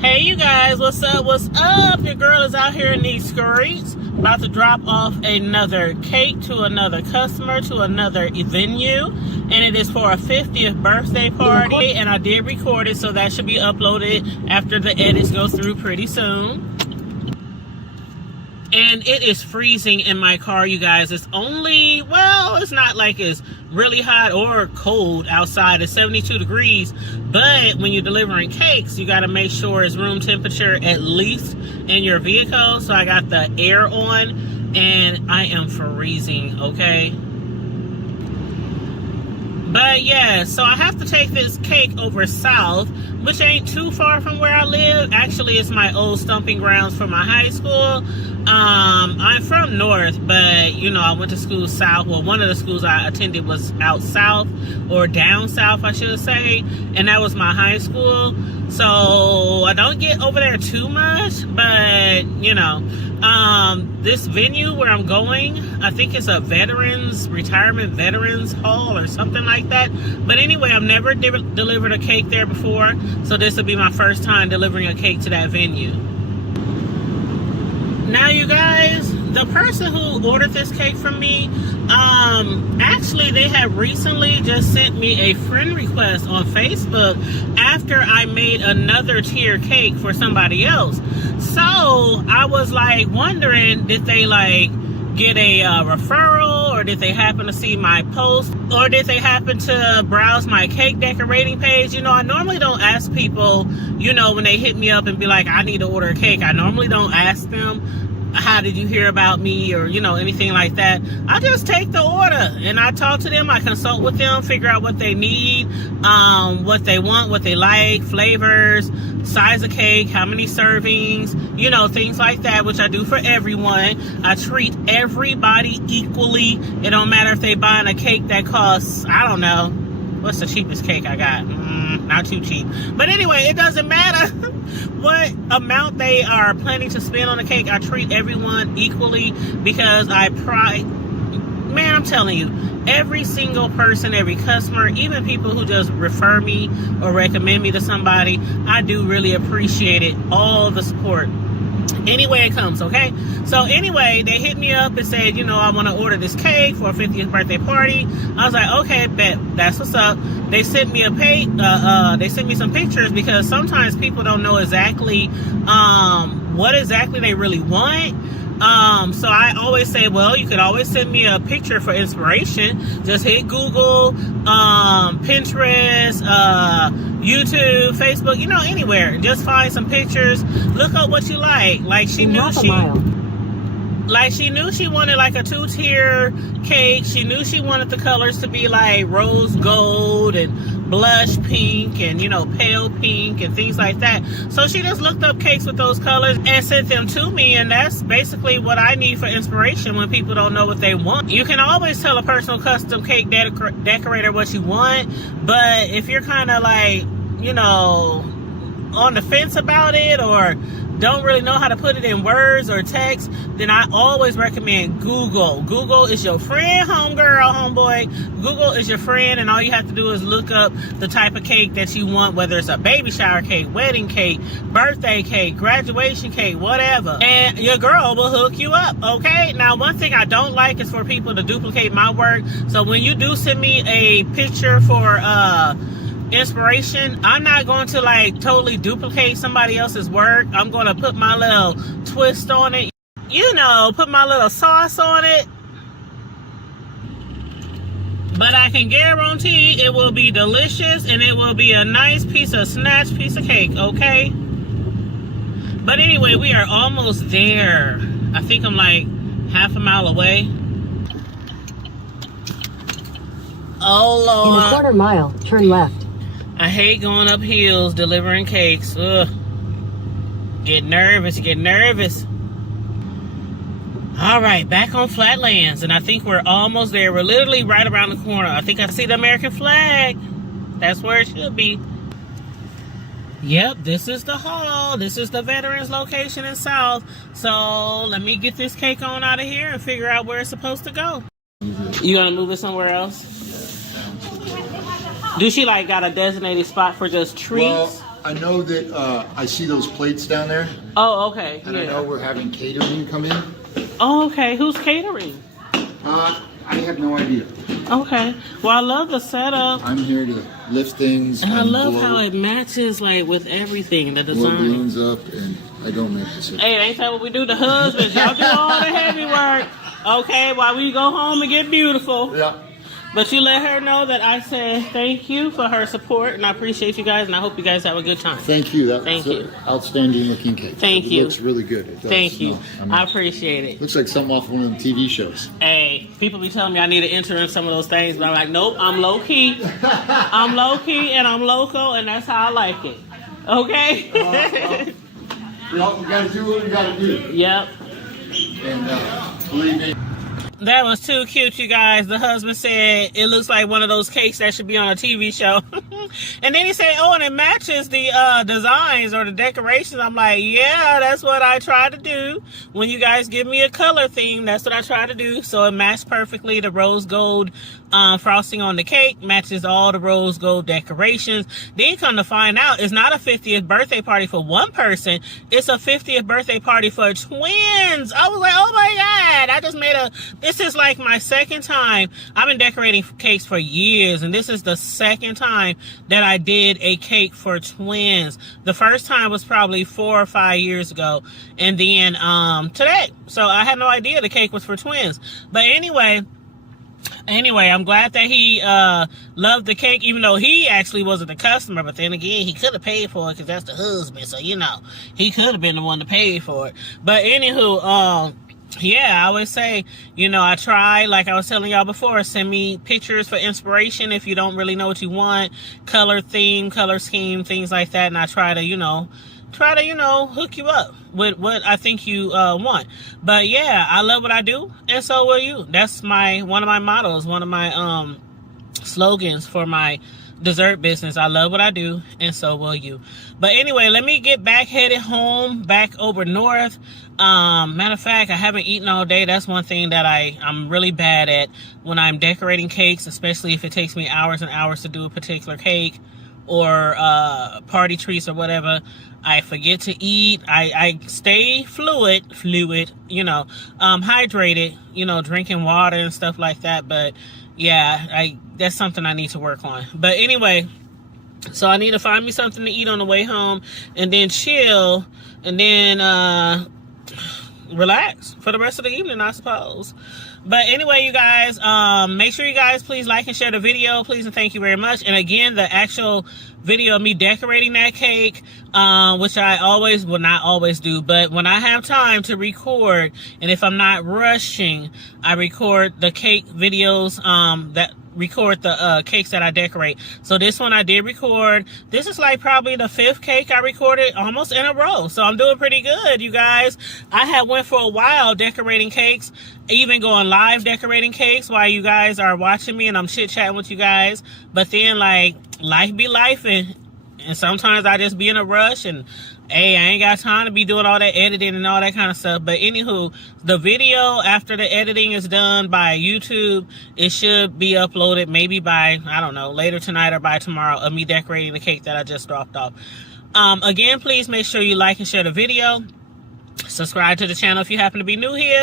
Hey you guys, what's up? What's up? Your girl is out here in these streets, about to drop off another cake to another customer, to another venue, and it is for a 50th birthday party, and I did record it, so that should be uploaded after the edits go through pretty soon. And it is freezing in my car, you guys. It's only, well, it's not like it's really hot or cold outside. It's 72 degrees. But when you're delivering cakes, you got to make sure it's room temperature at least in your vehicle. So I got the air on and I am freezing, okay? But yeah, so I have to take this cake over south, which ain't too far from where I live. Actually, it's my old stomping grounds for my high school. I'm from north, but you know, I went to school south. Well, one of the schools I attended was out south, or down south, I should say, and that was my high school. So I don't get over there too much, but you know, this venue where I'm going, I think it's a retirement veterans hall or something like that. But anyway, I've never delivered a cake there before, so this will be my first time delivering a cake to that venue. Now you guys, the person who ordered this cake from me, actually they have recently just sent me a friend request on Facebook after I made another tier cake for somebody else. So I was like wondering, did they like get a referral, or did they happen to see my post, or did they happen to browse my cake decorating page? You know, I normally don't ask people, you know, when they hit me up and be like, I need to order a cake. I normally don't ask them, how did you hear about me, or you know, anything like that. I just take the order and I talk to them. I consult with them, figure out what they need, what they want, what they like, flavors, size of cake, how many servings, you know, things like that, which I do for everyone. I treat everybody equally. It don't matter if they buying a cake that costs, I don't know, what's the cheapest cake I got? Not too cheap. But anyway, it doesn't matter what amount they are planning to spend on a cake. I treat everyone equally because man, I'm telling you, every single person, every customer, even people who just refer me or recommend me to somebody, I do really appreciate it, all the support. Anyway it comes, okay? So anyway, they hit me up and said, you know, I want to order this cake for a 50th birthday party. I was like, okay, bet, that's what's up. They sent me they sent me some pictures, because sometimes people don't know exactly what exactly they really want. So I always say, well, you could always send me a picture for inspiration. Just hit Google, Pinterest, YouTube, Facebook, you know, anywhere. Just find some pictures. Look up what you like. Like she knew she wanted like a 2-tier cake. She knew she wanted the colors to be like rose gold and blush pink and, you know, pale pink and things like that. So she just looked up cakes with those colors and sent them to me, and that's basically what I need for inspiration when people don't know what they want. You can always tell a personal custom cake decorator what you want, but if you're kind of like, you know, on the fence about it, or don't really know how to put it in words or text, then I always recommend Google. Google is your friend, homegirl, homeboy. Google is your friend, and all you have to do is look up the type of cake that you want, whether it's a baby shower cake, wedding cake, birthday cake, graduation cake, whatever, and your girl will hook you up, okay? Now, one thing I don't like is for people to duplicate my work. So when you do send me a picture for inspiration, I'm not going to like totally duplicate somebody else's work. I'm going to put my little twist on it, you know, put my little sauce on it. But I can guarantee it will be delicious, and it will be a nice snatch piece of cake, okay? But anyway, we are almost there. I think I'm like half a mile away. Oh Lord. In a 1/4 mile, turn left. I hate going up hills delivering cakes. Ugh. Get nervous. All right, back on Flatlands, and I think we're almost there. We're literally right around the corner. I think I see the American flag. That's where it should be. Yep, this is the hall. This is the veterans location in South. So let me get this cake on out of here and figure out where it's supposed to go. You gonna move it somewhere else? Do she like got a designated spot for just treats? Well, I know that I see those plates down there. Oh, okay. And I know we're having catering come in. Oh, okay. Who's catering? I have no idea. Okay. Well, I love the setup. I'm here to lift things. And I love how it matches like with everything. The design. Blow balloons up, and I don't make this. Hey, ain't that what we do? The husbands, y'all do all the heavy work. Okay, while we go home and get beautiful. Yeah. But you let her know that I said thank you for her support, and I appreciate you guys, and I hope you guys have a good time. Thank you. That's Thank you. Outstanding looking cake. Thank you. It looks really good. It does. Thank you. No, I appreciate it. Looks like something off one of them TV shows. Hey, people be telling me I need to enter in some of those things, but I'm like, nope, I'm low key. I'm low key and I'm local, and that's how I like it. Okay? We got to do what we got to do. Yep. And believe me. That was too cute, you guys. The husband said it looks like one of those cakes that should be on a TV show. And then he said, oh, and it matches the designs or the decorations. I'm like, yeah, that's what I try to do. When you guys give me a color theme, that's what I try to do. So it matched perfectly. The rose gold frosting on the cake matches all the rose gold decorations. Then come to find out, it's not a 50th birthday party for one person. It's a 50th birthday party for twins. I was like, oh my God. I just made this is like my second time. I've been decorating cakes for years, and this is the second time that I did a cake for twins. The first time was probably 4 or 5 years ago, and then today. So I had no idea the cake was for twins. But anyway, I'm glad that he loved the cake, even though he actually wasn't the customer. But then again, he could have paid for it because that's the husband. So, you know, he could have been the one to pay for it. But anywho, yeah, I always say, you know, I try, like I was telling y'all before, send me pictures for inspiration if you don't really know what you want, color theme, color scheme, things like that. And I try to, you know, hook you up with what I think you want. But yeah, I love what I do, and so will you. That's one of my mottos, one of my slogans for my dessert business. I love what I do, and so will you. But anyway, let me get headed home, back over north. Matter of fact, I haven't eaten all day. That's one thing that I'm really bad at when I'm decorating cakes, especially if it takes me hours and hours to do a particular cake or party treats or whatever. I forget to eat. I stay fluid, you know, hydrated, you know, drinking water and stuff like that. But yeah, that's something I need to work on. But anyway, so I need to find me something to eat on the way home, and then chill, and then relax for the rest of the evening, I suppose. But anyway, you guys, make sure you guys please like and share the video, please, and thank you very much. And again, the actual video of me decorating that cake, which I not always do, but when I have time to record, and if I'm not rushing, I record the cake videos that record the cakes that I decorate. So this one I did record. This is like probably the 5th cake I recorded almost in a row. So I'm doing pretty good, you guys. I went for a while decorating cakes, even going live decorating cakes while you guys are watching me and I'm chit-chatting with you guys. But then, like, life be life, and sometimes I just be in a rush, and hey, I ain't got time to be doing all that editing and all that kind of stuff. But anywho, the video after the editing is done by YouTube, it should be uploaded maybe by, I don't know, later tonight or by tomorrow, of me decorating the cake that I just dropped off. Again, please make sure you like and share the video. Subscribe to the channel if you happen to be new here.